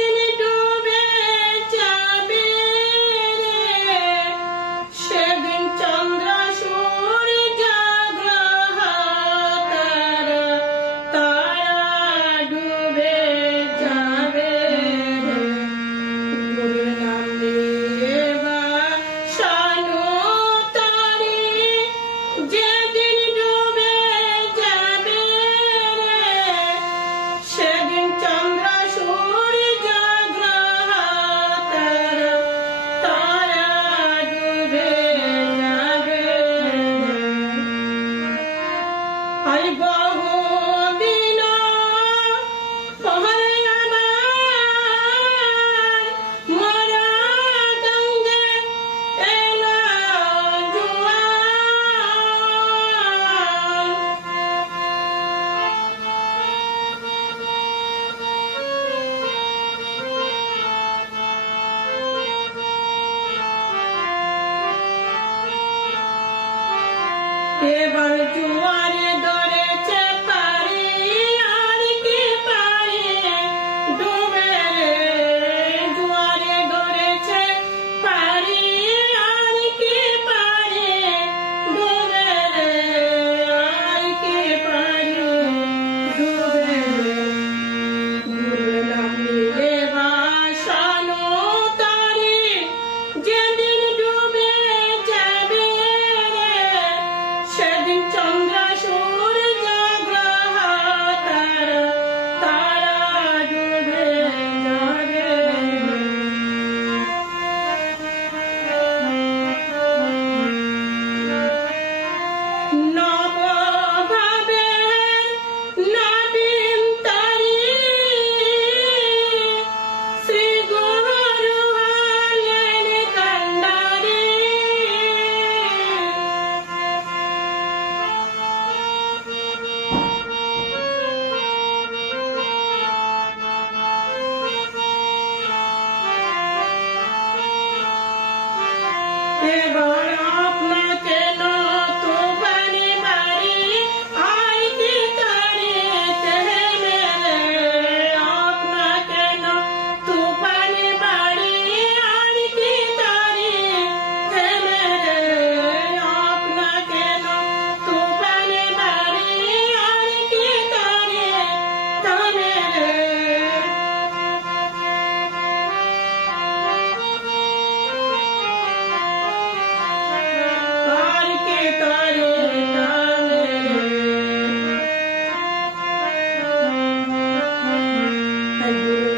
little এবার জুয়ারে Hallelujah.